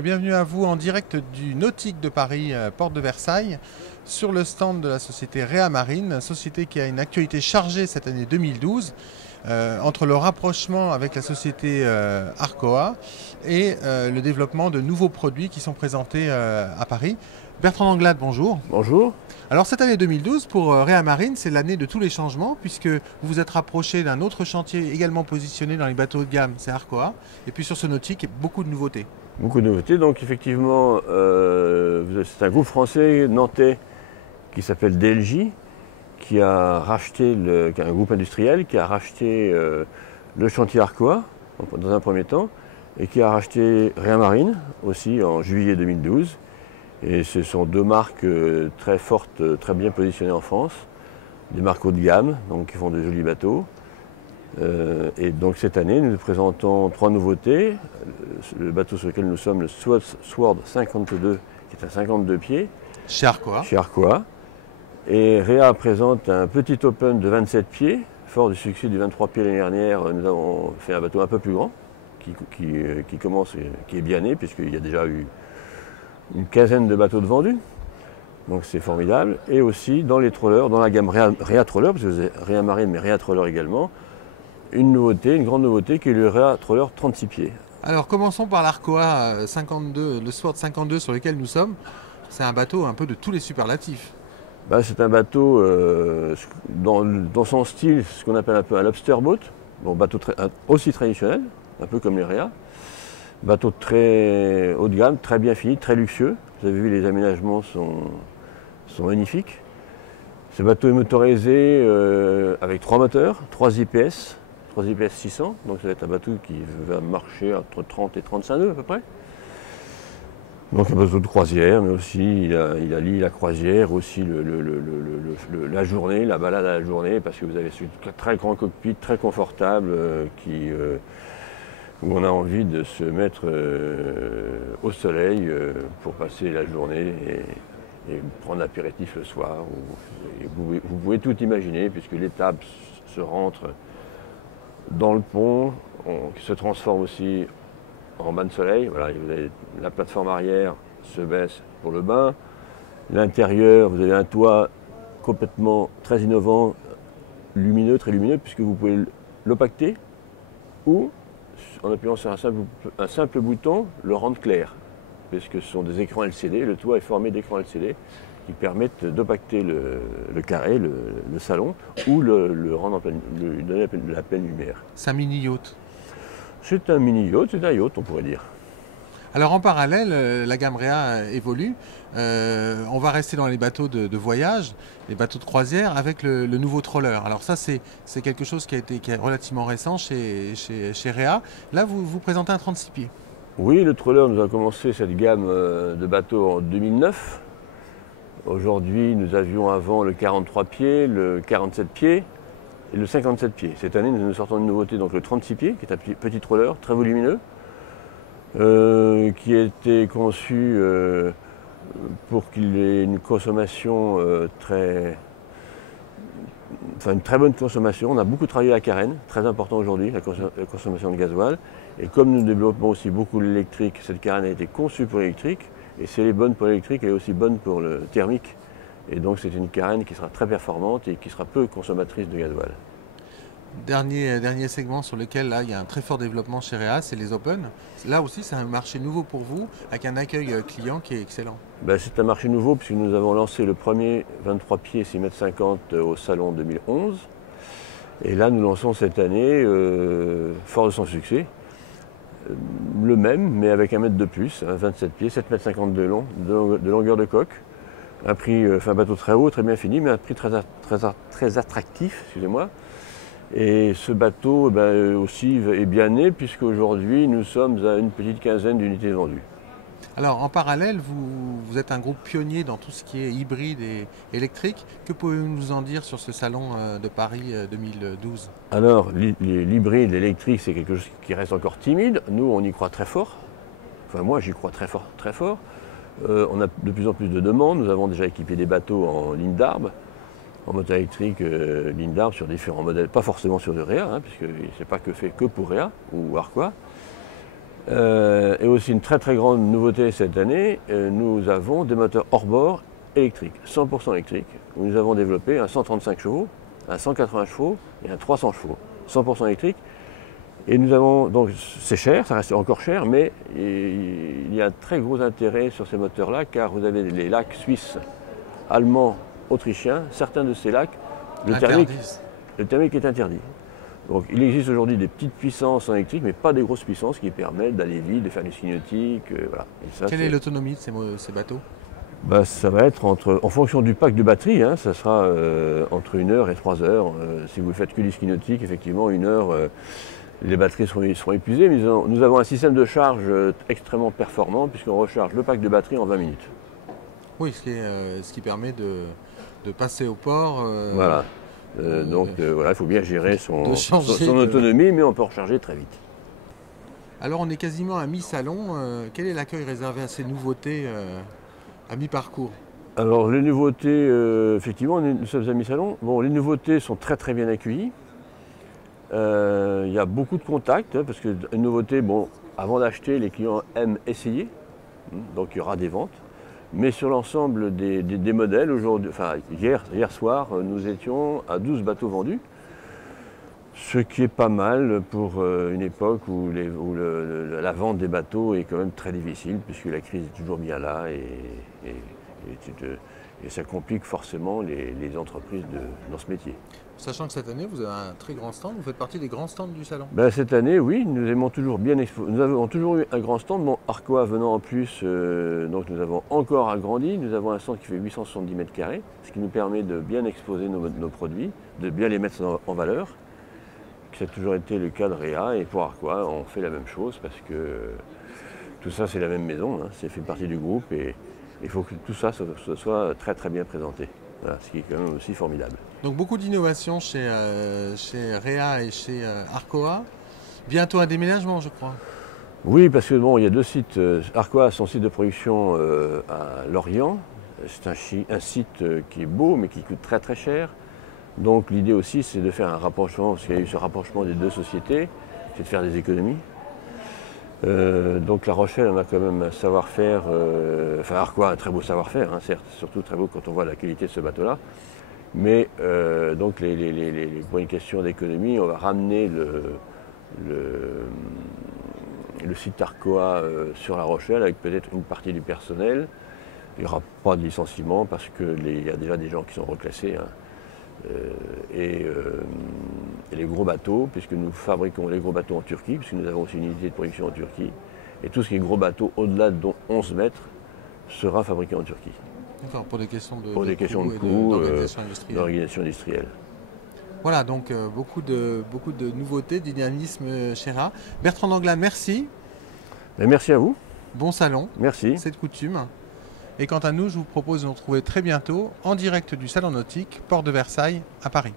et bienvenue à vous en direct du Nautique de Paris, porte de Versailles, sur le stand de la société Réa Marine, société qui a une actualité chargée cette année 2012, entre le rapprochement avec la société Arcoa et le développement de nouveaux produits qui sont présentés à Paris. Bertrand Anglade, bonjour. Bonjour. Alors cette année 2012 pour Réa Marine, c'est l'année de tous les changements puisque vous vous êtes rapproché d'un autre chantier également positionné dans les bateaux de gamme, c'est Arcoa. Et puis sur ce nautique, beaucoup de nouveautés. Beaucoup de nouveautés. Donc effectivement, c'est un groupe français nantais qui s'appelle DLJ, qui a racheté, qui est un groupe industriel, qui a racheté le chantier Arcoa dans un premier temps, et qui a racheté Réa Marine aussi en juillet 2012. Et ce sont deux marques très fortes, très bien positionnées en France, des marques haut de gamme, donc qui font de jolis bateaux. Et donc cette année, nous présentons trois nouveautés. Le bateau sur lequel nous sommes, le Sword 52, qui est à 52 pieds. Chez Arcoa. Chez Arcoa. Et Réa présente un petit open de 27 pieds. Fort du succès du 23 pieds l'année dernière, nous avons fait un bateau un peu plus grand, qui commence, qui est bien né, puisqu'il y a déjà eu une quinzaine de bateaux de vendus. Donc c'est formidable. Et aussi dans les trawlers, dans la gamme Réa Trawler, parce que c'est Réa Marine, mais Réa Trawler également, une nouveauté, une grande nouveauté qui est le Réa Trawler 36 pieds. Alors commençons par l'Arcoa 52, le Sword 52 sur lequel nous sommes. C'est un bateau un peu de tous les superlatifs. C'est un bateau dans son style, ce qu'on appelle un peu un lobster boat, bon, bateau aussi traditionnel, un peu comme les Réa. Bateau très haut de gamme, très bien fini, très luxueux. Vous avez vu, les aménagements sont magnifiques. Ce bateau est motorisé avec trois moteurs, 3 IPS 600, donc ça va être un bateau qui va marcher entre 30 et 35 nœuds à peu près. Donc un bateau de croisière, mais aussi il allie la croisière, aussi la journée, la balade à la journée, parce que vous avez ce très grand cockpit, très confortable, où on a envie de se mettre au soleil pour passer la journée et prendre l'apéritif le soir. Vous pouvez tout imaginer, puisque les tables se rentrent dans le pont, qui se transforme aussi en bain de soleil. Voilà, vous avez la plateforme arrière se baisse pour le bain. L'intérieur, vous avez un toit complètement très innovant, lumineux, très lumineux, puisque vous pouvez l'opacter ou, en appuyant sur un simple bouton, le rendre clair. Puisque ce sont des écrans LCD, le toit est formé d'écrans LCD qui permettent d'opacter le carré, le salon, ou le rendre lui donner la pleine lumière. C'est un mini-yacht. C'est un mini-yacht, c'est un yacht, on pourrait dire. Alors en parallèle, la gamme Réa évolue. On va rester dans les bateaux de voyage, les bateaux de croisière, avec le nouveau trawler. Alors ça, c'est quelque chose qui est relativement récent chez Réa. Là, vous présentez un 36 pieds. Oui, le trawler, nous a commencé cette gamme de bateaux en 2009. Aujourd'hui, nous avions avant le 43 pieds, le 47 pieds et le 57 pieds. Cette année, nous sortons une nouveauté, donc le 36 pieds, qui est un petit trawler très volumineux, qui a été conçu pour qu'il ait une consommation une très bonne consommation. On a beaucoup travaillé la carène, très important aujourd'hui, la consommation de gasoil. Et comme nous développons aussi beaucoup l'électrique, cette carène a été conçue pour l'électrique. Et si elle est bonne pour l'électrique, elle est aussi bonne pour le thermique. Et donc c'est une carène qui sera très performante et qui sera peu consommatrice de gasoil. Dernier segment sur lequel là, il y a un très fort développement chez Réa, c'est les Open. Là aussi, c'est un marché nouveau pour vous, avec un accueil client qui est excellent. c'est un marché nouveau puisque nous avons lancé le premier 23 pieds 6,50 m au salon 2011. Et là, nous lançons cette année, fort de son succès, le même, mais avec 1 mètre de plus, 27 pieds, 7,50 m de long, de longueur de coque. Un prix, un bateau très haut, très bien fini, mais un prix très attractif, excusez-moi. Et ce bateau aussi est bien né, puisqu'aujourd'hui nous sommes à une petite quinzaine d'unités vendues. Alors en parallèle, vous êtes un groupe pionnier dans tout ce qui est hybride et électrique. Que pouvez-vous nous en dire sur ce salon de Paris 2012 ? Alors l'hybride, l'électrique, c'est quelque chose qui reste encore timide. Nous, on y croit très fort. Enfin moi, j'y crois très fort. On a de plus en plus de demandes. Nous avons déjà équipé des bateaux en ligne d'arbre, en moteur électrique ligne d'arbre sur différents modèles, pas forcément sur du Réa, puisque c'est pas fait que pour Réa ou Arcoa. Et aussi une très très grande nouveauté cette année, nous avons des moteurs hors-bord électriques, 100% électriques. Nous avons développé un 135 chevaux, un 180 chevaux et un 300 chevaux, 100% électrique. Et nous avons, donc c'est cher, ça reste encore cher, mais il y a un très gros intérêt sur ces moteurs-là, car vous avez les lacs suisses, allemands, autrichiens, certains de ces lacs, le thermique est interdit. Donc il existe aujourd'hui des petites puissances en électrique, mais pas des grosses puissances qui permettent d'aller vite, de faire du ski nautique. Voilà. Quelle est l'autonomie de ces bateaux? Ça va être en fonction du pack de batterie, hein, ça sera entre 1 heure et 3 heures. Si vous faites que du ski nautique, effectivement, 1 heure, les batteries seront épuisées, mais nous avons un système de charge extrêmement performant, puisqu'on recharge le pack de batterie en 20 minutes. Oui, ce qui permet de passer au port. Voilà. Voilà, il faut bien gérer son autonomie, mais on peut recharger très vite. Alors on est quasiment à mi-salon. Quel est l'accueil réservé à ces nouveautés à mi-parcours? Alors les nouveautés, effectivement, nous sommes à mi-salon. Bon, les nouveautés sont très très bien accueillies. Il y a beaucoup de contacts, hein, parce que une nouveauté, bon, avant d'acheter, les clients aiment essayer, donc il y aura des ventes. Mais sur l'ensemble des modèles, aujourd'hui, enfin hier soir, nous étions à 12 bateaux vendus, ce qui est pas mal pour une époque où la vente des bateaux est quand même très difficile, puisque la crise est toujours bien là et ça complique forcément les entreprises dans ce métier. Sachant que cette année, vous avez un très grand stand, vous faites partie des grands stands du salon. Cette année, oui, nous avons toujours eu un grand stand. Bon, Arcoa venant en plus, donc nous avons encore agrandi. Nous avons un stand qui fait 870 mètres carrés, ce qui nous permet de bien exposer nos produits, de bien les mettre en valeur. Ça a toujours été le cas de Réa, et pour Arcoa, on fait la même chose parce que tout ça, c'est la même maison, hein, c'est fait partie du groupe et il faut que tout ça soit très très bien présenté. Voilà, ce qui est quand même aussi formidable. Donc beaucoup d'innovations chez Réa et chez Arcoa. Bientôt un déménagement, je crois. Oui, parce que bon, il y a 2 sites. Arcoa a son site de production à Lorient. C'est un site qui est beau, mais qui coûte très très cher. Donc l'idée aussi, c'est de faire un rapprochement, parce qu'il y a eu ce rapprochement des 2 sociétés, c'est de faire des économies. Donc La Rochelle, on a quand même un savoir-faire, enfin Arcoa a un très beau savoir-faire, hein, certes, surtout très beau quand on voit la qualité de ce bateau-là. Mais donc pour une question d'économie, on va ramener le site Arcoa sur La Rochelle avec peut-être une partie du personnel. Il n'y aura pas de licenciement parce qu'il y a déjà des gens qui sont reclassés. Hein. Et les gros bateaux, puisque nous fabriquons les gros bateaux en Turquie, puisque nous avons aussi une unité de production en Turquie, et tout ce qui est gros bateaux au-delà de 11 mètres sera fabriqué en Turquie. D'accord, pour des questions de coût, d'organisation industrielle. Voilà, donc beaucoup de nouveautés, dynamisme chez Réa. Bertrand Danglade, merci. Merci à vous. Bon salon. Merci. C'est de coutume. Et quant à nous, je vous propose de nous retrouver très bientôt en direct du Salon Nautique, Port de Versailles, à Paris.